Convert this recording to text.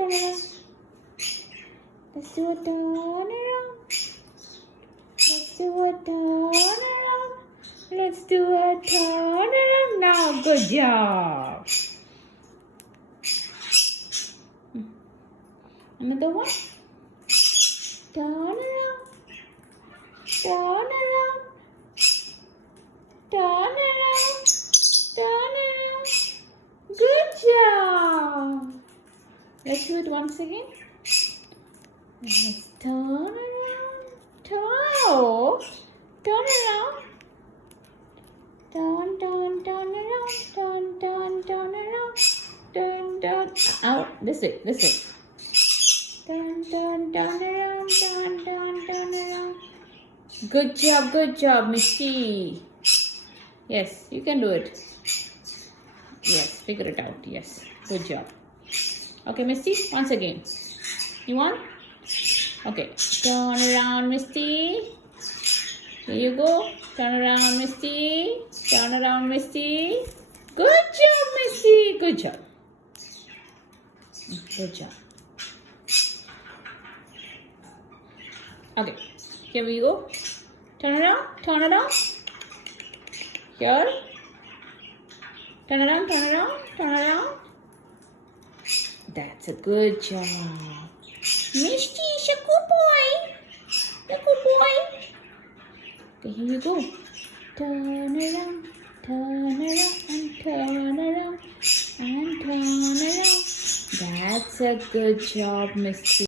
turn around. Let's do a turn around. Let's do a turn around. Let's do a turn around now. Good job. Another one. Turn around. Turn around. Turn around. Turn around. Good job. Let's do it once again. Let's turn around. Turn. Turn around. Turn around. Turn around. Turn. Out. This way. Turn around. Turn around. Good job, Misty. Yes, you can do it. Yes, figure it out. Yes, good job. Okay, Misty, once again. You want? Okay, turn around, Misty. Here you go. Turn around, Misty. Turn around, Misty. Good job, Misty. Good job. Good job. Okay, here we go. Turn around. Here. Turn around. That's a good job. Misty, a good boy. Okay, here you go. Turn around. That's a good job, Misty.